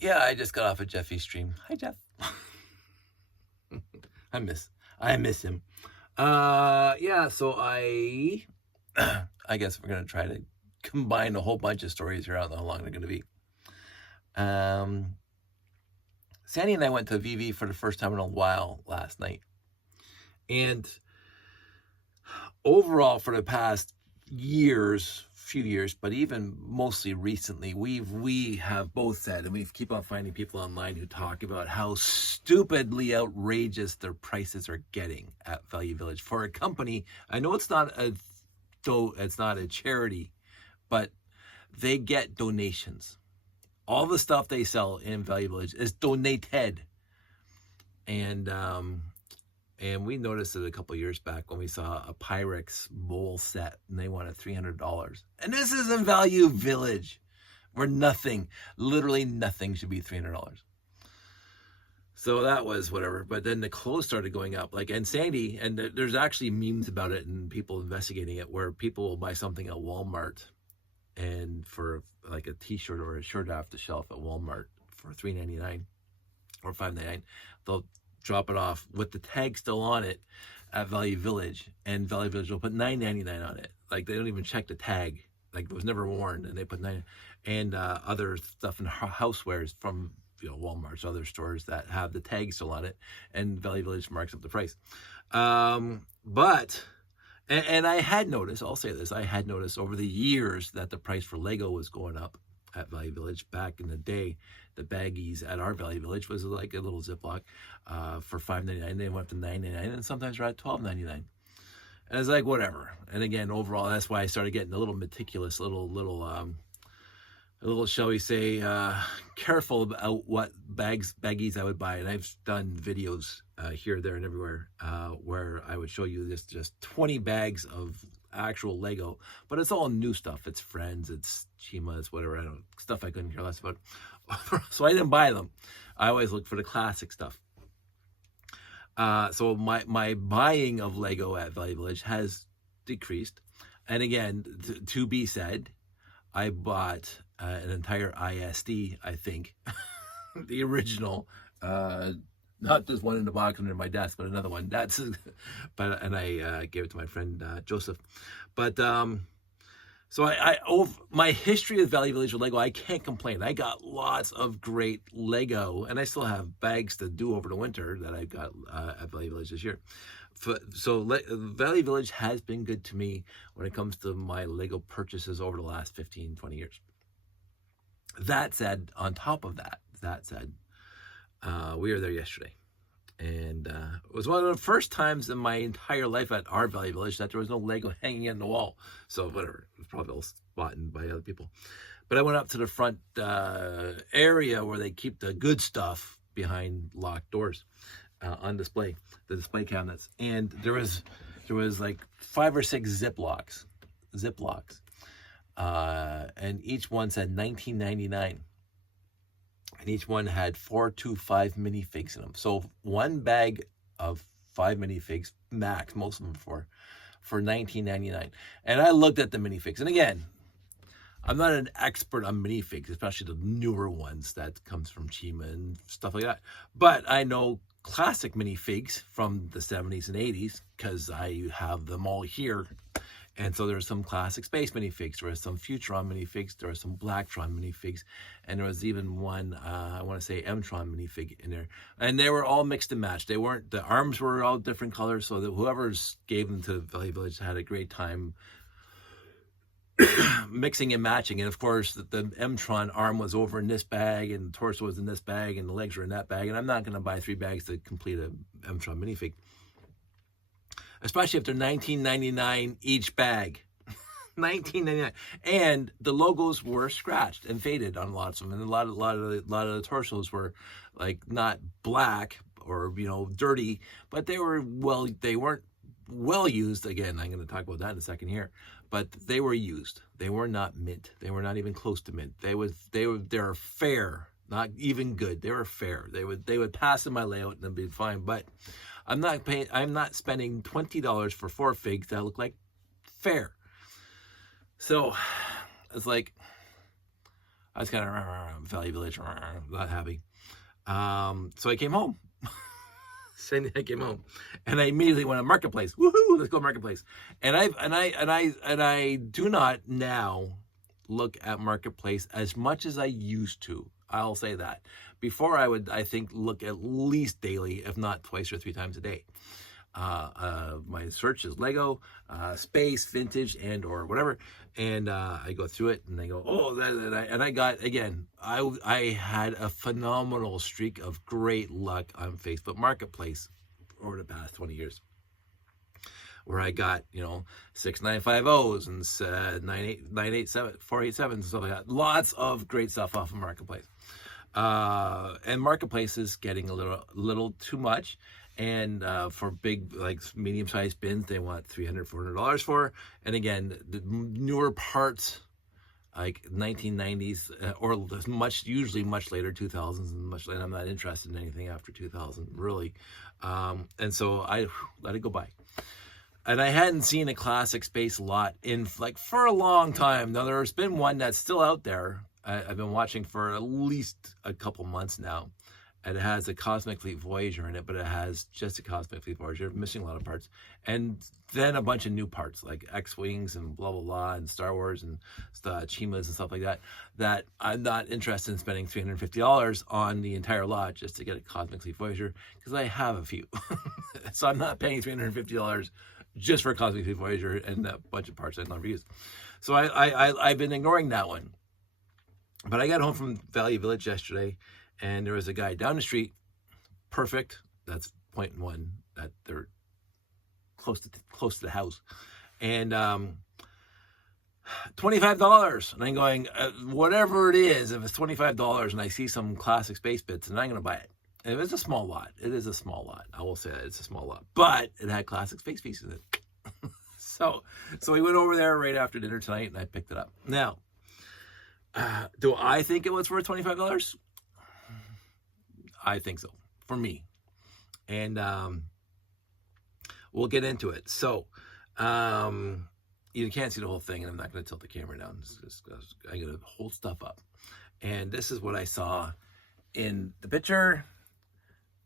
Yeah, I just got off of Jeffy's stream. Hi, Jeff. I miss him. Yeah, so I guess we're gonna try to combine a whole bunch of stories here. I don't know how long they're gonna be. Sandy and I went to VV for the first time in a while last night. And overall, for the past few years, but even mostly recently, we have both said, and we keep on finding people online who talk about how stupidly outrageous their prices are getting at Value Village for a company. I know it's not a charity, but they get donations. All the stuff they sell in Value Village is donated, and we noticed it a couple years back when we saw a Pyrex bowl set and they wanted $300. And this is in Value Village where literally nothing should be $300. So that was whatever. But then the clothes started going up. And Sandy, and there's actually memes about it and people investigating it where people will buy something at Walmart and for like a t-shirt or a shirt off the shelf at Walmart for $3.99 or $5.99, they'll drop it off with the tag still on it at Value Village, and Value Village will put $9.99 on it. Like they don't even check the tag, like it was never worn, and they put $9. And other stuff in housewares from Walmart's, other stores that have the tag still on it, and Value Village marks up the price. But I had noticed, I'll say this, I had noticed over the years that the price for Lego was going up at Value Village. Back in the day, the baggies at our Value Village was like a little Ziploc for $5.99. They went up to $9.99, and sometimes they're at $12.99. And it's like, whatever. And again, overall, that's why I started getting a little meticulous, a little, shall we say, careful about what baggies I would buy. And I've done videos here, there, and everywhere where I would show you just 20 bags of actual Lego, but it's all new stuff. It's Friends, it's Chima, it's whatever. Stuff I couldn't care less about. So I didn't buy them. I always look for the classic stuff. So my buying of Lego at Value Village has decreased. And again, to be said, I bought an entire ISD, I think, the original, not this one in the box under my desk, but another one. And I gave it to my friend Joseph. But so my history of Value Village with Lego, I can't complain. I got lots of great Lego, and I still have bags to do over the winter that I got at Value Village this year. So Value Village has been good to me when it comes to my Lego purchases over the last 15, 20 years. That said, on top of that, we were there yesterday. And it was one of the first times in my entire life at our Value Village that there was no Lego hanging on the wall. So whatever, it was probably all spotted by other people. But I went up to the front area where they keep the good stuff behind locked doors on display, the display cabinets. And there was like 5 or 6 Ziplocs. And each one said $19.99. And each one had 4 to 5 minifigs in them. So one bag of 5 minifigs, max, most of them for $19.99. And I looked at the minifigs. And again, I'm not an expert on minifigs, especially the newer ones that comes from Chima and stuff like that. But I know classic minifigs from the 70s and 80s because I have them all here. And so there's some classic space minifigs, there was some Futuron minifigs, there was some Blacktron minifigs, and there was even one, I want to say Mtron minifig in there. And they were all mixed and matched. The arms were all different colors, so that whoever's gave them to Value Village had a great time mixing and matching. And of course, the Mtron arm was over in this bag, and the torso was in this bag, and the legs were in that bag. And I'm not going to buy 3 bags to complete a Mtron minifig, especially if they're $19.99 each bag. $19.99, and the logos were scratched and faded on lots of them, and a lot of the torsos were like not black or dirty, but they weren't well used. Again, I'm going to talk about that in a second here, but they were used. They were not mint. They were not even close to mint. They were fair, not even good. They were fair. They would pass in my layout and they'd be fine, but I'm not spending $20 for 4 figs that look like fair. So it's like, I was kind of Value Village, not happy. So I came home. Same day I came home, and I immediately went to Marketplace. Woohoo! Let's go Marketplace. And I do not now look at Marketplace as much as I used to. I'll say that. Before I would, I think, look at least daily, if not twice or 3 times a day. My search is Lego, space, vintage, and or whatever, and I go through it and I go, oh, and I got, again, I had a phenomenal streak of great luck on Facebook Marketplace over the past 20 years, where I got, 6950s and 987 487s and stuff like that. Lots of great stuff off of Marketplace, and Marketplace is getting a little too much. And for big, like medium-sized bins, they want $300, $400 for. And again, the newer parts, like 1990s, or usually much later, 2000s, and much later. I'm not interested in anything after 2000, really. And so I let it go by. And I hadn't seen a classic space lot for a long time. Now there's been one that's still out there. I've been watching for at least a couple months now. And it has a Cosmic Fleet Voyager in it, but it has just a Cosmic Fleet Voyager, missing a lot of parts. And then a bunch of new parts, like X-Wings and blah, blah, blah, and Star Wars and Chimas and stuff like that, that I'm not interested in spending $350 on the entire lot just to get a Cosmic Fleet Voyager, because I have a few. So I'm not paying $350 just for a Cosmic Fleet Voyager and a bunch of parts I've never used. So I've been ignoring that one. But I got home from Value Village yesterday, and there was a guy down the street, perfect. That's point one, that they're close to the house, and $25. And I'm going, whatever it is, if it's $25, and I see some classic space bits, and I'm going to buy it. And it was a small lot. It is a small lot. I will say that it's a small lot, but it had classic space pieces in it. So we went over there right after dinner tonight, and I picked it up. Now, do I think it was worth $25? I think so, for me. And we'll get into it. So, you can't see the whole thing, and I'm not going to tilt the camera down. I'm going to hold stuff up. And this is what I saw in the picture.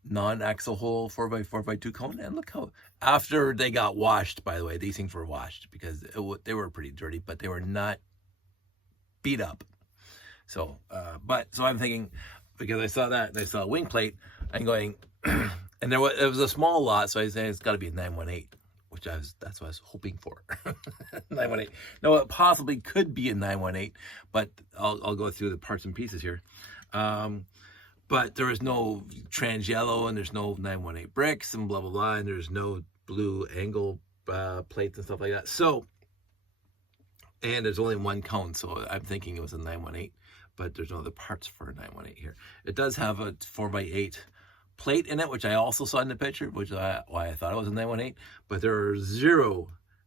Non-axle hole 4x4x2 cone. And look how, after they got washed, by the way, these things were washed, because they were pretty dirty, but they were not beat up. So, so I'm thinking, because I saw that, and I saw a wing plate, I'm going, and it was a small lot, so I was saying it's got to be a 918, that's what I was hoping for. 918. No, it possibly could be a 918, but I'll go through the parts and pieces here. But there was no trans yellow, and there's no 918 bricks, and blah, blah, blah, and there's no blue angle plates and stuff like that. So, and there's only one cone, so I'm thinking it was a 918. But there's no other parts for a 918 here. It does have a 4x8 plate in it, which I also saw in the picture, which is why I thought it was a 918. But there are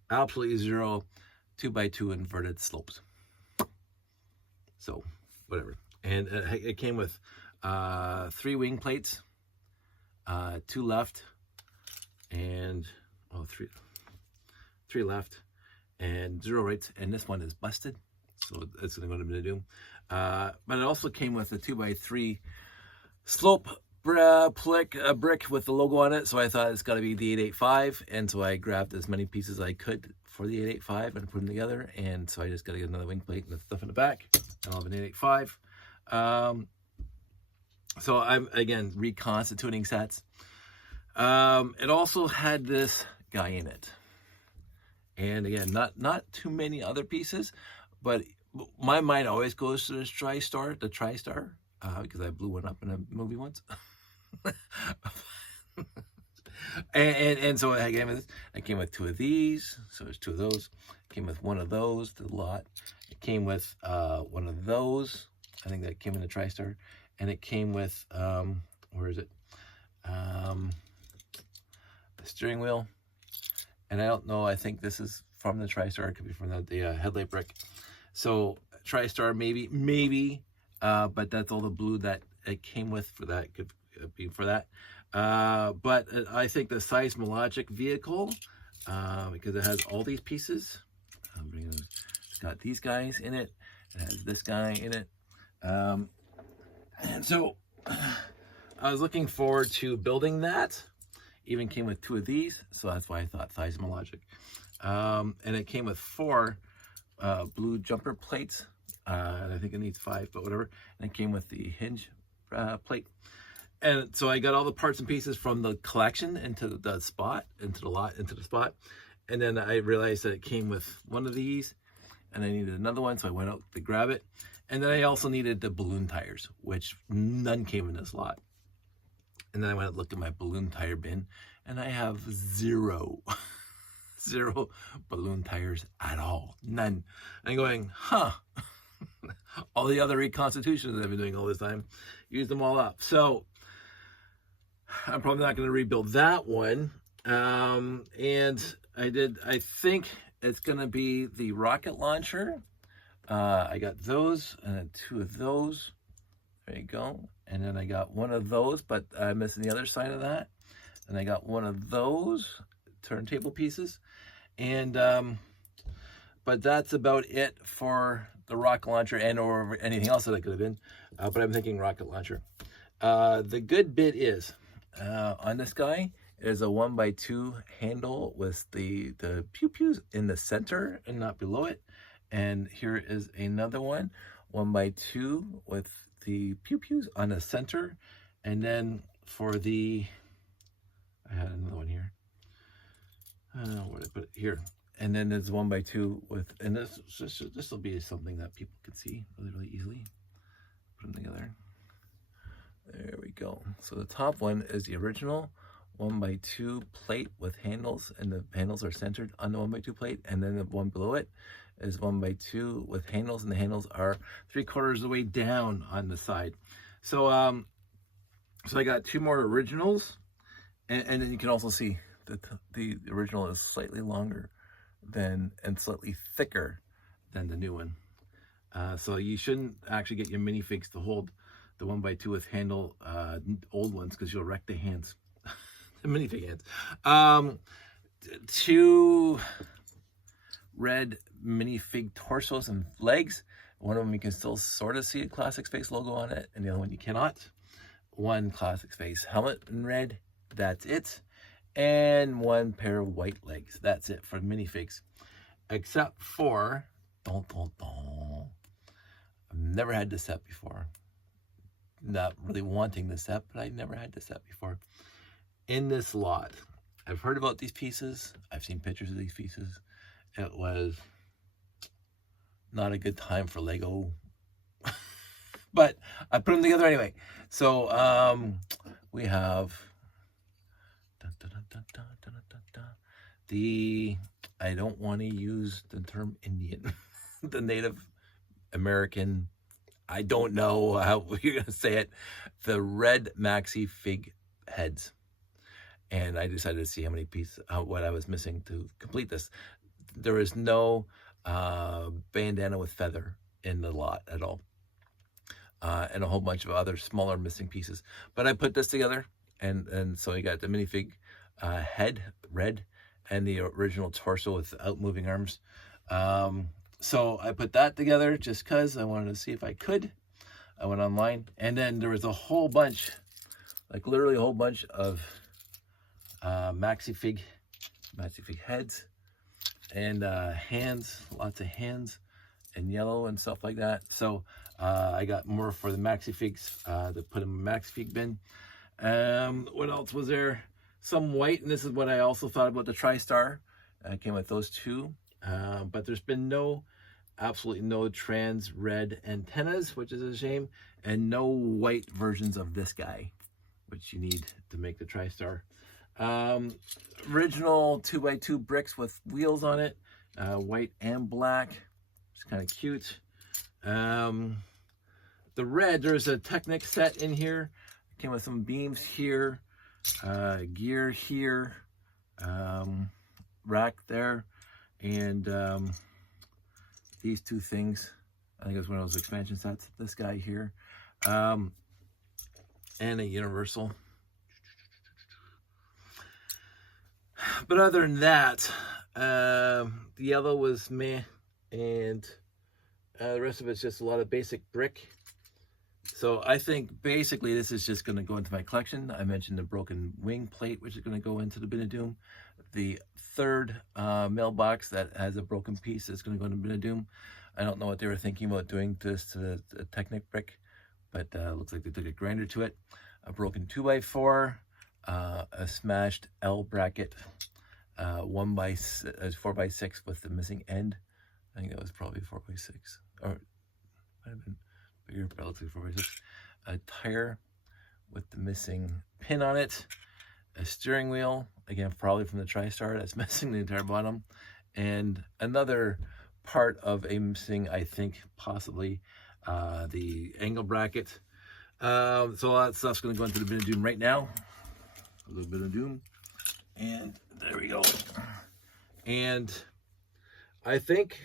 absolutely zero 2x2 inverted slopes. So, whatever. And it came with 3 wing plates, 2 left, and 3 left, and 0 right. And this one is busted, so it's going to go to the doom. But it also came with a 2x3 slope brick with the logo on it, so I thought it's got to be the 885, and so I grabbed as many pieces as I could for the 885 and put them together, and so I just got to get another wing plate and the stuff in the back, and I'll have an 885. So I'm, again, reconstituting sets. It also had this guy in it, and again, not too many other pieces, but my mind always goes to this TriStar, because I blew one up in a movie once. and so I came with 2 of these, so there's 2 of those. It came with 1 of those, the lot. It came with 1 of those. I think that came in the TriStar, and it came with where is it? The steering wheel, and I don't know. I think this is from the TriStar. It could be from the headlight brick. So TriStar, maybe, but that's all the blue that it came with for that, could be for that. But I think the seismologic vehicle, because it has all these pieces, it's got these guys in it, it has this guy in it, And so I was looking forward to building that. Even came with 2 of these, so that's why I thought Seismologic. And it came with 4 blue jumper plates. And I think it needs 5, but whatever. And it came with the hinge plate. And so I got all the parts and pieces from the collection into the spot, into the spot. And then I realized that it came with 1 of these, and I needed another one, so I went out to grab it. And then I also needed the balloon tires, which none came in this lot. And then I went and looked at my balloon tire bin, and I have 0 balloon tires at all. None. I'm going, huh. All the other reconstitutions I've been doing all this time, used them all up. So I'm probably not going to rebuild that one. And I think it's going to be the rocket launcher. I got those and then 2 of those. There you go. And then I got 1 of those, but I'm missing the other side of that. And I got 1 of those turntable pieces. And, but that's about it for the rocket launcher and or anything else that it could have been. But I'm thinking rocket launcher. The good bit is, on this guy, is a 1x2 handle with the pew-pews in the center and not below it. And here is another one, 1x2 with the pew-pews on the center. And then for the, I had another one here. I don't know where to put it here. And then there's 1x2 with, and this will be something that people can see really easily. Put them together. There we go. So the top one is the original 1x2 plate with handles, and the handles are centered on the 1x2 plate, and then the one below it is 1x2 with handles, and the handles are 3/4 of the way down on the side. So so I got 2 more originals, and then you can also see that the original is slightly longer than and slightly thicker than the new one. So you shouldn't actually get your minifigs to hold the 1x2 with handle old ones, because you'll wreck the hands. The minifig hands. 2 red minifig torsos and legs. One of them you can still sort of see a Classic Space logo on it, and the other one you cannot. 1 Classic Space helmet in red. That's it. And 1 pair of white legs. That's it for minifigs. Except for, I've never had this set before. Not really wanting this set, but I've never had this set before. In this lot, I've heard about these pieces. I've seen pictures of these pieces. It was not a good time for Lego. But I put them together anyway. So we have I don't want to use the term Indian, the Native American, I don't know how you're going to say it, the red maxi fig heads. And I decided to see how many pieces, what I was missing to complete this. There is no bandana with feather in the lot at all. And a whole bunch of other smaller missing pieces. But I put this together, and so I got the minifig head, red, and the original torso without moving arms. So I put that together just because I wanted to see if I could. I went online, and then there was a whole bunch, like literally a whole bunch of maxi fig heads and hands, lots of hands in yellow and stuff like that. So I got more for the maxi figs to put in my maxi fig bin. What else was there? Some white, and this is what I also thought about the TriStar. I came with those 2, but there's been absolutely no trans red antennas, which is a shame, and no white versions of this guy, which you need to make the TriStar. Original 2x2 bricks with wheels on it, white and black. It's kind of cute. The red, there's a Technic set in here. Came with some beams here, gear here, rack there, and these 2 things. I think it was one of those expansion sets. This guy here, and a universal. But other than that, the yellow was meh, and the rest of it's just a lot of basic brick. So I think basically this is just going to go into my collection. I mentioned the broken wing plate, which is going to go into the bin of doom. The third mailbox that has a broken piece is going to go into the bin of doom. I don't know what they were thinking about doing this to the Technic brick, but looks like they took a grinder to it. A broken 2x4, a smashed L bracket, 4x6 with the missing end. I think that was probably 4x6, or might have been bigger, but it looks like 4x6. A tire with the missing pin on it. A steering wheel, again, probably from the TriStar, that's missing the entire bottom. And another part of a missing, I think, possibly the angle bracket. So all that stuff's going to go into the bin of doom right now. A little bit of doom. And there we go. And I think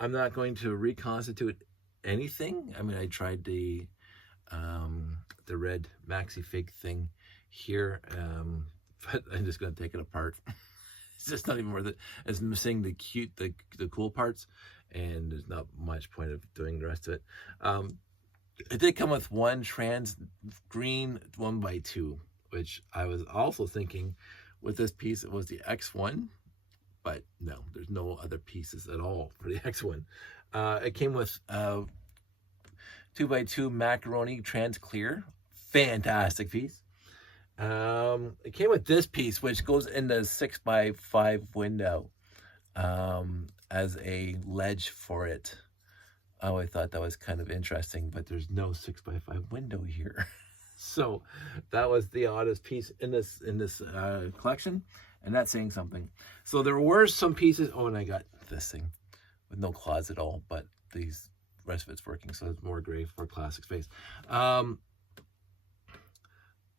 I'm not going to reconstitute anything. I mean, I tried the red maxi fig thing here, but I'm just going to take it apart. It's just not even worth it. It's missing the cool parts, and there's not much point of doing the rest of it. It did come with one trans green 1x2, which I was also thinking with this piece it was the X1, but no, there's no other pieces at all for the X1. It came with 2x2 macaroni trans clear, fantastic piece. It came with this piece, which goes in the 6x5 window as a ledge for it. Oh, I thought that was kind of interesting, but there's no 6x5 window here. So that was the oddest piece in this collection, and that's saying something. So there were some pieces. Oh, and I got this thing with no claws at all, but these rest of it's working, so it's more gray for classic space.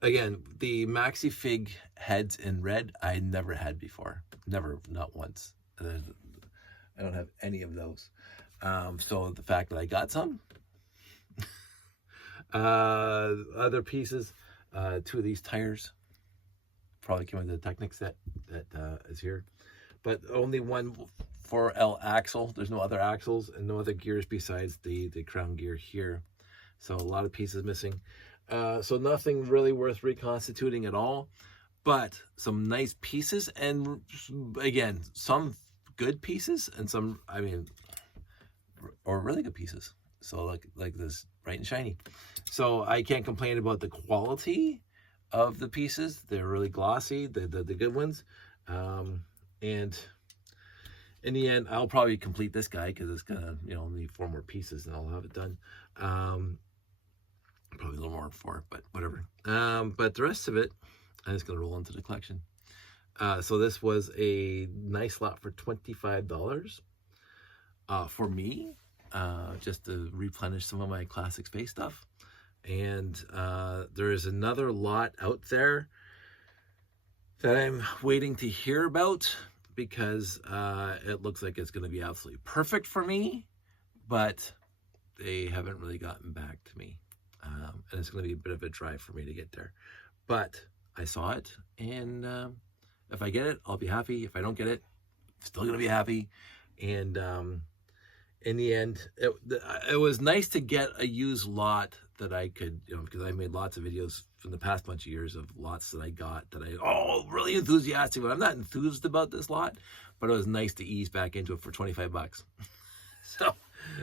Again, the maxi fig heads in red I never had before. Never, not once. I don't have any of those. So the fact that I got some, other pieces, 2 of these tires probably came with the Technic set that is here, but only one 4L axle. There's no other axles and no other gears besides the crown gear here. So a lot of pieces missing. So nothing really worth reconstituting at all, but some nice pieces, and again, some good pieces and some, I mean, or really good pieces. So like this bright and shiny. So I can't complain about the quality of the pieces. They're really glossy, the good ones. And in the end, I'll probably complete this guy because it's gonna, need 4 more pieces and I'll have it done. Probably a little more 4, but whatever. But the rest of it, I'm just gonna roll into the collection. So this was a nice lot for $25 for me, just to replenish some of my classic space stuff. And there is another lot out there that I'm waiting to hear about, because it looks like it's going to be absolutely perfect for me, but they haven't really gotten back to me. And it's going to be a bit of a drive for me to get there. But I saw it, and if I get it, I'll be happy. If I don't get it, still going to be happy. And in the end, it was nice to get a used lot that I could, because I made lots of videos from the past bunch of years of lots that I got that really enthusiastic about. I'm not enthused about this lot, but it was nice to ease back into it for 25 bucks.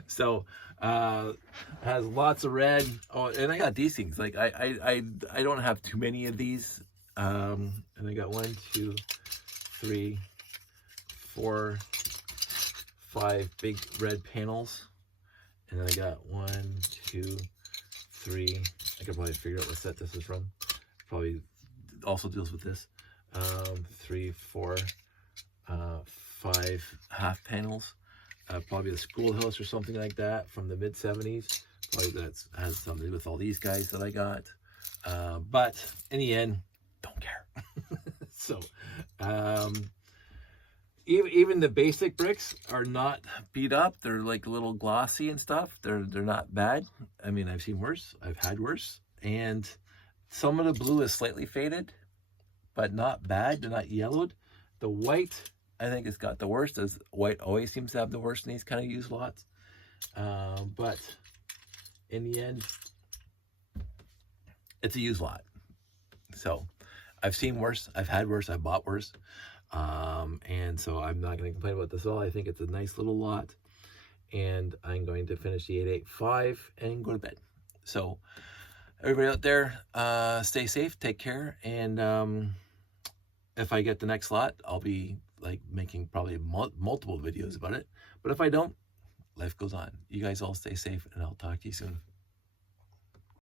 So has lots of red. Oh, and I got these things. Like I don't have too many of these. And I got 1, 2, 3, 4, 5 big red panels. And then I got 1, 2, 3. I could probably figure out what set this is from. Probably also deals with this. 3, 4, 5 half panels. Probably a schoolhouse or something like that from the mid-70s. Probably that has something to do with all these guys that I got. But in the end, don't care. So, even the basic bricks are not beat up. They're like a little glossy and stuff. They're not bad. I mean, I've seen worse. I've had worse. And some of the blue is slightly faded, but not bad. They're not yellowed. The white, I think it's got the worst, as white always seems to have the worst in these kind of used lots. But in the end, It's a used lot. So I've seen worse. I've had worse. I've bought worse. And so I'm not going to complain about this at all. I think it's a nice little lot. And I'm going to finish the 885 and go to bed. So everybody out there, stay safe, take care. And if I get the next lot, I'll be like making probably multiple videos about it. But if I don't, life goes on. You guys all stay safe, and I'll talk to you soon.